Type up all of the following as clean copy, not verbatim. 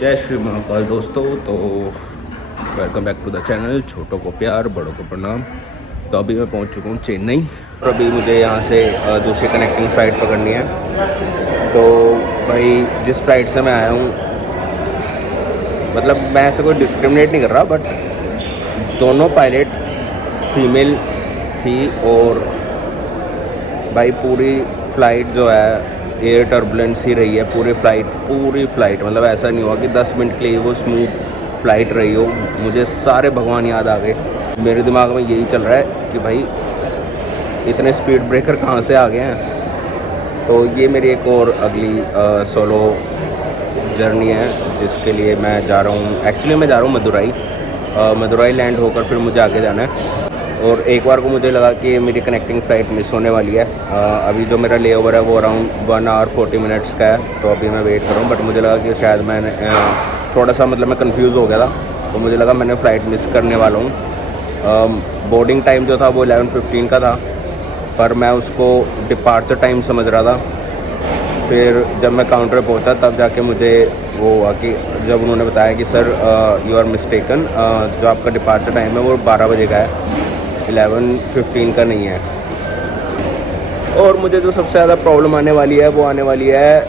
जय श्री महाकाल दोस्तों। तो welcome back to the channel. छोटों को प्यार, बड़ों को प्रणाम। तो अभी मैं पहुंच चुका हूं चेन्नई और अभी मुझे यहां से दूसरी कनेक्टिंग फ़्लाइट पकड़नी है। तो भाई जिस फ्लाइट से मैं आया हूं, मतलब मैं ऐसे कोई डिस्क्रिमिनेट नहीं कर रहा, बट दोनों पायलट फीमेल थी और भाई पूरी फ़्लाइट जो है एयर टर्बुलेंस ही रही है। पूरी फ़्लाइट मतलब ऐसा नहीं हुआ कि 10 मिनट के लिए वो स्मूथ फ़्लाइट रही हो। मुझे सारे भगवान याद आ गए। मेरे दिमाग में यही चल रहा है कि भाई इतने स्पीड ब्रेकर कहाँ से आ गए हैं। तो ये मेरी एक और अगली सोलो जर्नी है जिसके लिए मैं जा रहा हूँ। एक्चुअली मैं जा रहा हूँ मदुरई लैंड होकर फिर मुझे आगे जाना है। और एक बार को मुझे लगा कि मेरी कनेक्टिंग फ़्लाइट मिस होने वाली है। अभी जो मेरा ले ओवर है वो अराउंड 1 आवर 40 मिनट्स का है। तो अभी मैं वेट कर रहा हूँ, बट मुझे लगा कि शायद मैंने थोड़ा सा मतलब मैं कंफ्यूज हो गया था। तो मुझे लगा मैंने फ़्लाइट मिस करने वाला हूँ। बोर्डिंग टाइम जो था वो 11:15 का था, पर मैं उसको डिपार्चर टाइम समझ रहा था। फिर जब मैं काउंटर पे पहुँचा तब जाके मुझे वो हुआ कि जब उन्होंने बताया कि सर यू आर मिस्टेकन, जो आपका डिपार्चर टाइम है वो 12 बजे का है, 11:15 का नहीं है। और मुझे जो सबसे ज़्यादा प्रॉब्लम आने वाली है वो आने वाली है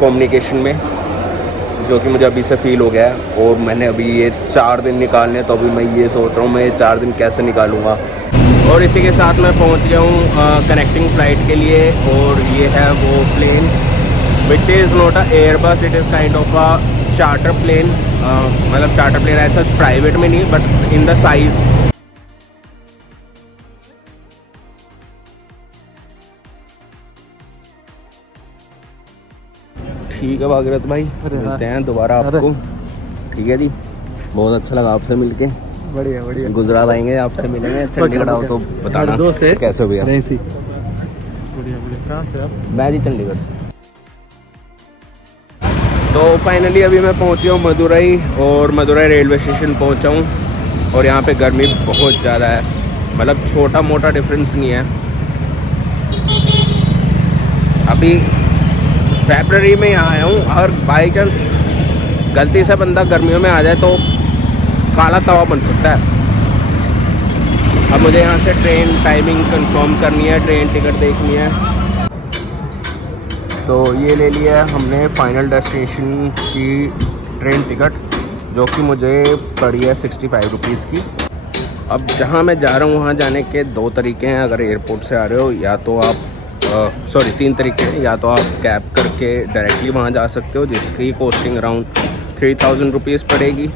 कम्युनिकेशन में, जो कि मुझे अभी से फ़ील हो गया है। और मैंने अभी ये 4 दिन निकालने, तो अभी मैं ये सोच रहा हूँ मैं ये 4 दिन कैसे निकालूँगा। और इसी के साथ मैं पहुँच गया हूँ कनेक्टिंग फ़्लाइट के लिए। और ये है वो plane which is not a Airbus, it is kind of a charter plane. मतलब चार्टर प्लेन ऐसा प्राइवेट में नहीं, बट इन द साइज़। ठीक है भागीरथ भाई, मिलते हैं दोबारा आपको। ठीक है जी, बहुत अच्छा लगा आपसे मिलके। बढ़िया बढ़िया। गुजरात आएंगे, आपसे मिलेंगे। चंडीगढ़ आओ तो बताना कैसे हो भैया। बढ़िया बढ़िया। कहाँ से आप? मैं जी चंडीगढ़ से। तो फाइनली अभी मैं पहुंच गया हूँ मदुरई, और मदुरई रेलवे स्टेशन पहुंचा हूँ। और यहाँ पे गर्मी बहुत ज़्यादा है, मतलब छोटा मोटा डिफरेंस नहीं है। अभी फरवरी में यहाँ आया हूँ, और बाई चांस गलती से बंदा गर्मियों में आ जाए तो काला तवा बन सकता है। अब मुझे यहाँ से ट्रेन टाइमिंग कंफर्म करनी है, ट्रेन टिकट देखनी है। तो ये ले लिया है हमने फाइनल डेस्टिनेशन की ट्रेन टिकट, जो कि मुझे पड़ी है 65 रुपीज़ की। अब जहाँ मैं जा रहा हूँ वहाँ जाने के 2 तरीके हैं। अगर एयरपोर्ट से आ रहे हो, या तो आप 3 तरीके हैं। या तो आप कैब करके डायरेक्टली वहाँ जा सकते हो, जिसकी कॉस्टिंग अराउंड 3000 रुपीज़ पड़ेगी।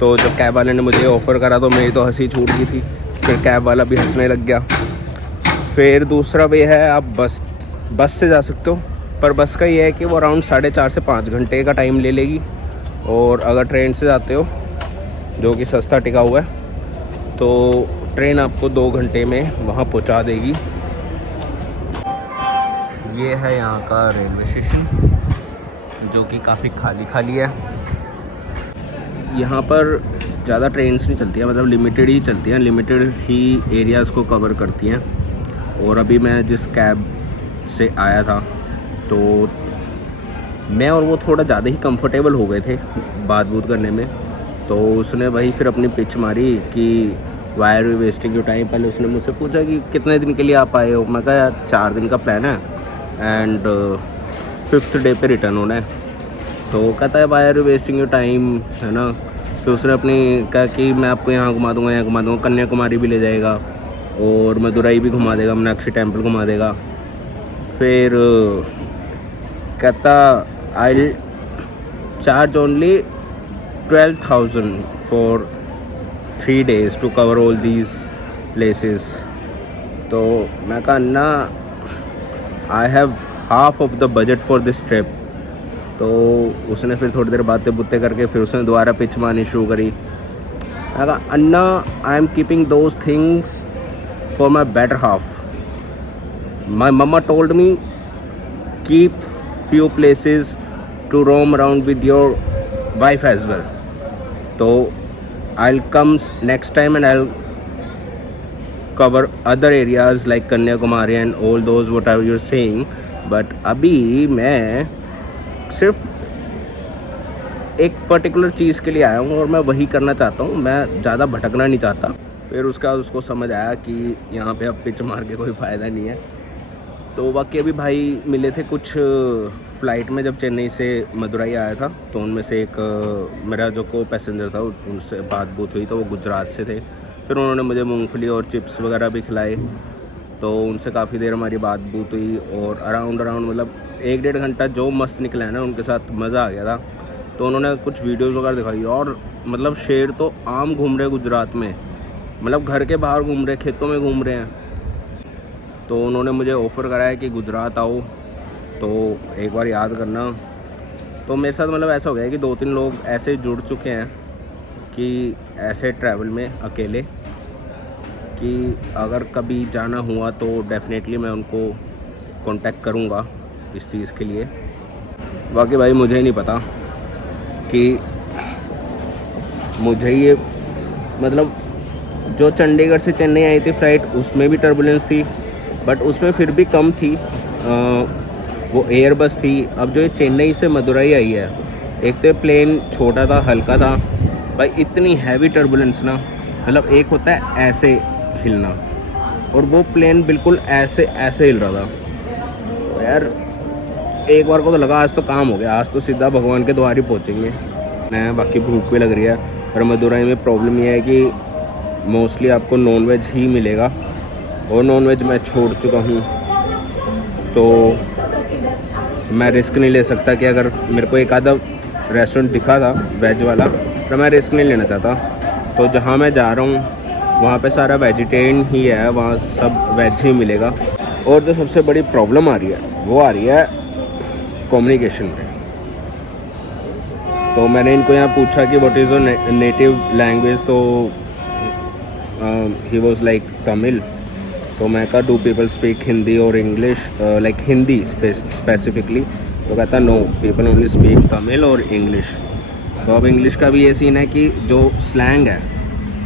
तो जब कैब वाले ने मुझे ऑफ़र करा तो मेरी तो हंसी छूट गई थी। फिर कैब वाला भी हंसने लग गया। फिर दूसरा वे है, आप बस से जा सकते हो, पर बस का ये है कि वो अराउंड 4.5 से 5 घंटे का टाइम ले लेगी। और अगर ट्रेन से जाते हो, जो कि सस्ता टिका हुआ है, तो ट्रेन आपको 2 घंटे में वहाँ पहुँचा देगी। ये है यहाँ का रेलवे स्टेशन, जो कि काफ़ी खाली है। यहाँ पर ज़्यादा ट्रेन्स नहीं चलती हैं, मतलब लिमिटेड ही चलती हैं, लिमिटेड ही एरियाज़ को कवर करती हैं। और अभी मैं जिस कैब से आया था, तो मैं और वो थोड़ा ज़्यादा ही कंफर्टेबल हो गए थे बात करने में। तो उसने वही फिर अपनी पिच मारी कि why are you wasting your time. पहले उसने मुझसे पूछा कि कितने दिन के लिए आप आए हो। मैं कहा यार 4 दिन का प्लान है एंड 5th डे पे रिटर्न होना है। तो कहता है why are you wasting your time, है ना। फिर उसने अपनी कहा कि मैं आपको यहाँ घुमा दूँगा, कन्याकुमारी भी ले जाएगा और मदुरई भी घुमा देगा, मीनाक्षी टेम्पल घुमा देगा। फिर कहता I charge only 12,000 for 3 days to cover all these places. तो मैं कहा ना, I have half of the budget for this trip. तो उसने फिर थोड़ी देर बातें बुत्ते करके फिर उसने दोबारा पिच मारनी शुरू करी। मैं कहा Anna, I am keeping those things for my better half. My mamma told me keep few places to roam around with your wife as well. So I'll come next time and I'll cover other areas like Kanyakumari and all those whatever you're saying. But अभी मैं सिर्फ एक particular चीज़ के लिए आया हूँ और मैं वही करना चाहता हूँ, मैं ज़्यादा भटकना नहीं चाहता। फिर उसका उसको समझ आया कि यहाँ पे अब पिच मार के कोई फ़ायदा नहीं है। तो बाकी अभी भाई मिले थे कुछ फ़्लाइट में, जब चेन्नई से मदुरई आया था, तो उनमें से एक मेरा जो को पैसेंजर था उनसे बात बूत हुई, तो वो गुजरात से थे। फिर उन्होंने मुझे मूंगफली और चिप्स वगैरह भी खिलाए, तो उनसे काफ़ी देर हमारी बात बूत हुई और अराउंड मतलब 1-1.5 घंटा जो मस्त निकला है ना, उनके साथ मज़ा आ गया था। तो उन्होंने कुछ वीडियोज़ वगैरह दिखाई और मतलब शेर तो आम घूम रहे गुजरात में, मतलब घर के बाहर घूम रहे, खेतों में घूम रहे हैं। तो उन्होंने मुझे ऑफ़र कराया कि गुजरात आओ तो एक बार याद करना। तो मेरे साथ मतलब ऐसा हो गया कि 2-3 लोग ऐसे जुड़ चुके हैं कि ऐसे ट्रैवल में अकेले, कि अगर कभी जाना हुआ तो डेफ़िनेटली मैं उनको कांटेक्ट करूँगा इस चीज़ के लिए। बाकी भाई मुझे नहीं पता कि मुझे ये मतलब जो चंडीगढ़ से चेन्नई आई थी फ़्लाइट, उसमें भी टर्बुलेंस थी, बट उसमें फिर भी कम थी, वो एयरबस थी। अब जो ये चेन्नई से मदुरई आई है, एक तो प्लेन छोटा था, हल्का था भाई, इतनी हैवी टर्बुलेंस ना, मतलब एक होता है ऐसे हिलना और वो प्लेन बिल्कुल ऐसे हिल रहा था। तो यार एक बार को तो लगा आज तो काम हो गया, आज तो सीधा भगवान के द्वार ही पहुँचेंगे। मैं बाकी भूख भी लग रही है, पर मदुरई में प्रॉब्लम ये है कि मोस्टली आपको नॉनवेज ही मिलेगा और नॉनवेज मैं छोड़ चुका हूँ, तो मैं रिस्क नहीं ले सकता कि अगर मेरे को एक आधा रेस्टोरेंट दिखा था वेज वाला, पर मैं रिस्क नहीं लेना चाहता। तो जहाँ मैं जा रहा हूँ वहाँ पे सारा वेजिटेरियन ही है, वहाँ सब वेज ही मिलेगा। और जो सबसे बड़ी प्रॉब्लम आ रही है वो आ रही है कम्युनिकेशन में। तो मैंने इनको यहाँ पूछा कि what is your native language, तो ही वाज लाइक तमिल। तो मैं कहा डू पीपल स्पीक हिंदी और इंग्लिश, लाइक हिंदी स्पेसिफिकली? तो कहता no, people only speak Tamil और इंग्लिश। तो अब इंग्लिश का भी ये सीन है कि जो स्लैंग है,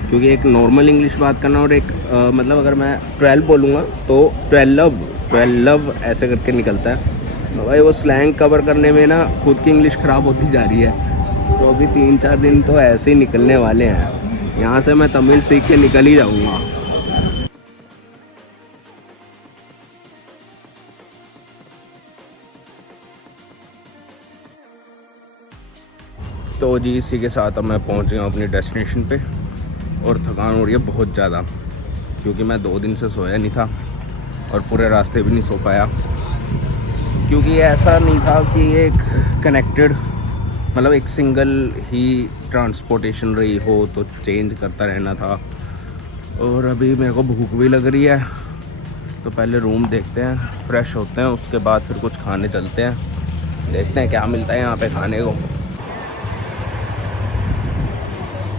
क्योंकि एक नॉर्मल इंग्लिश बात करना और एक मतलब अगर मैं 12 बोलूँगा तो 12 ऐसे करके निकलता है। तो भाई वो स्लैंग कवर करने में ना खुद की इंग्लिश ख़राब होती जा रही है। तो अभी 3-4 दिन तो ऐसे ही निकलने वाले हैं, यहाँ से मैं तमिल सीख के निकल ही जाऊँगा। तो जी इसी के साथ अब मैं पहुँच गया हूँ अपनी डेस्टिनेशन पे और थकान हो रही है बहुत ज़्यादा, क्योंकि मैं 2 दिन से सोया नहीं था और पूरे रास्ते भी नहीं सो पाया, क्योंकि ऐसा नहीं था कि एक कनेक्टेड मतलब एक सिंगल ही ट्रांसपोर्टेशन रही हो, तो चेंज करता रहना था। और अभी मेरे को भूख भी लग रही है, तो पहले रूम देखते हैं, फ्रेश होते हैं, उसके बाद फिर कुछ खाने चलते हैं, देखते हैं क्या मिलता है यहाँ पे खाने को।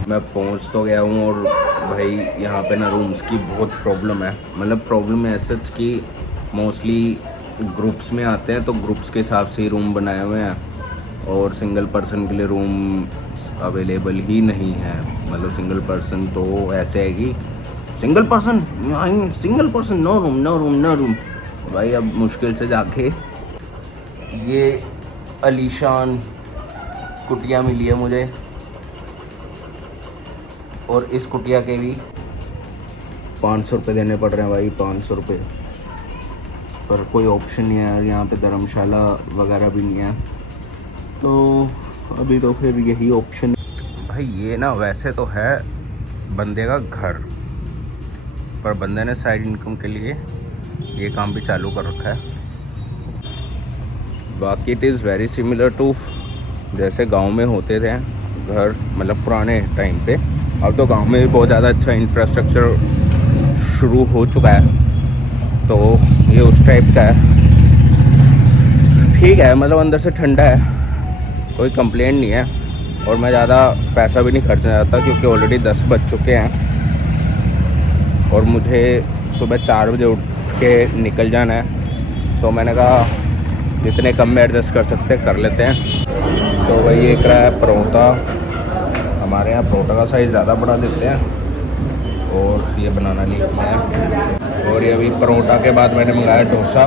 मैं पहुँच तो गया हूँ और भाई यहाँ पे ना रूम्स की बहुत प्रॉब्लम है, मतलब प्रॉब्लम है सच कि मोस्टली ग्रुप्स में आते हैं, तो ग्रुप्स के हिसाब से ही रूम बनाए हुए हैं और सिंगल पर्सन के लिए रूम अवेलेबल ही नहीं है। मतलब सिंगल पर्सन तो ऐसे है कि सिंगल पर्सन नो रूम। भाई अब मुश्किल से जाके ये आलीशान कुटिया मिली है मुझे, और इस कुटिया के भी 500 रुपये देने पड़ रहे हैं भाई, 500 रुपये, पर कोई ऑप्शन नहीं है। यहाँ पे धर्मशाला वगैरह भी नहीं है, तो अभी तो फिर यही ऑप्शन। भाई ये ना वैसे तो है बंदे का घर, पर बंदे ने साइड इनकम के लिए ये काम भी चालू कर रखा है। बाकी it is very similar to जैसे गांव में होते थे घर, मतलब पुराने टाइम पे। अब तो गांव में भी बहुत ज़्यादा अच्छा इंफ्रास्ट्रक्चर शुरू हो चुका है, तो ये उस टाइप का है। ठीक है, मतलब अंदर से ठंडा है, कोई कंप्लेंट नहीं है, और मैं ज़्यादा पैसा भी नहीं खर्चना चाहता क्योंकि ऑलरेडी 10 बज चुके हैं और मुझे सुबह 4 बजे उठ के निकल जाना है। तो मैंने कहा जितने कम में एडजस्ट कर सकते कर लेते हैं। तो वही एक रहा है परोठा, हमारे यहाँ परोठा का साइज़ ज़्यादा बड़ा देते हैं, और ये बनाना नहीं है। और ये अभी परोठा के बाद मैंने मंगाया डोसा,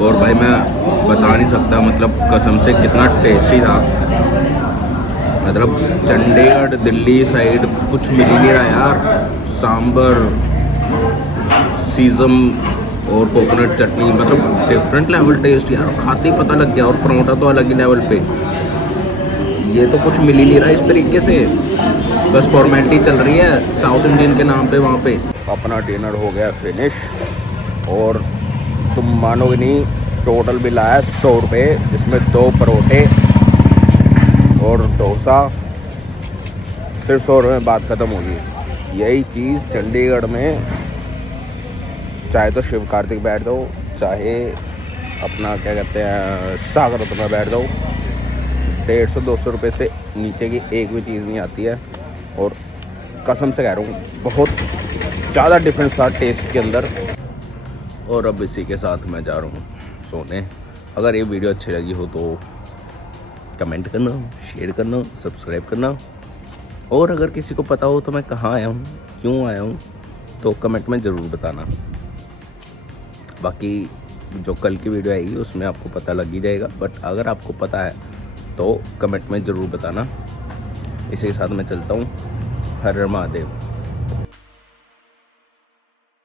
और भाई मैं बता नहीं सकता, मतलब कसम से कितना टेस्टी था। मतलब चंडीगढ़ दिल्ली साइड कुछ मिल ही नहीं रहा यार। सांबर, सीजम और कोकोनट चटनी, मतलब डिफरेंट लेवल टेस्ट यार, खाते ही पता लग गया। और परोंठा तो अलग ही लेवल पे। ये तो कुछ मिल ही नहीं रहा इस तरीके से, बस फॉर्मेलिटी चल रही है साउथ इंडियन के नाम पे वहाँ पे। अपना डिनर हो गया फिनिश और तुम मानोगे नहीं, टोटल बिल आया 100 रुपये, जिसमें 2 परोठे और डोसा। सिर्फ 100 रुपये में बात ख़त्म होगी। यही चीज़ चंडीगढ़ में चाहे तो शिव कार्तिक बैठ दो, चाहे अपना क्या कहते हैं सागर रत्न में बैठ दो, 150-200 रुपये से नीचे की एक भी चीज़ नहीं आती है। और कसम से कह रहा हूँ बहुत ज़्यादा डिफरेंस था टेस्ट के अंदर। और अब इसी के साथ मैं जा रहा हूँ सोने। अगर ये वीडियो अच्छी लगी हो तो कमेंट करना, शेयर करना, सब्सक्राइब करना। और अगर किसी को पता हो तो मैं कहाँ आया हूँ, क्यों आया हूँ, तो कमेंट में ज़रूर बताना। बाकी जो कल की वीडियो आएगी उसमें आपको पता लग ही जाएगा, बट अगर आपको पता है तो कमेंट में ज़रूर बताना। इसी के साथ मैं चलता हूँ। हर हर महादेव।